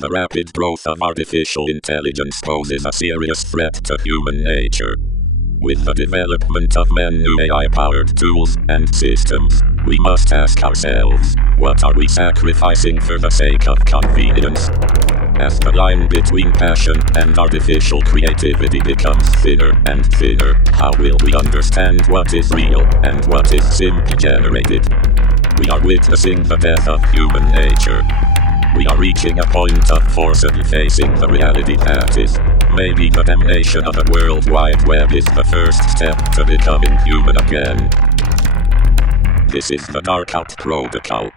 The rapid growth of artificial intelligence poses a serious threat to human nature. With the development of many new AI-powered tools and systems, we must ask ourselves, what are we sacrificing for the sake of convenience? As the line between passion and artificial creativity becomes thinner and thinner, how will we understand what is real and what is simply generated? We are witnessing the death of human nature. We are reaching a point of forcibly facing the reality that is. Maybe the damnation of a World Wide Web is the first step to becoming human again. This is the Darkout Protocol.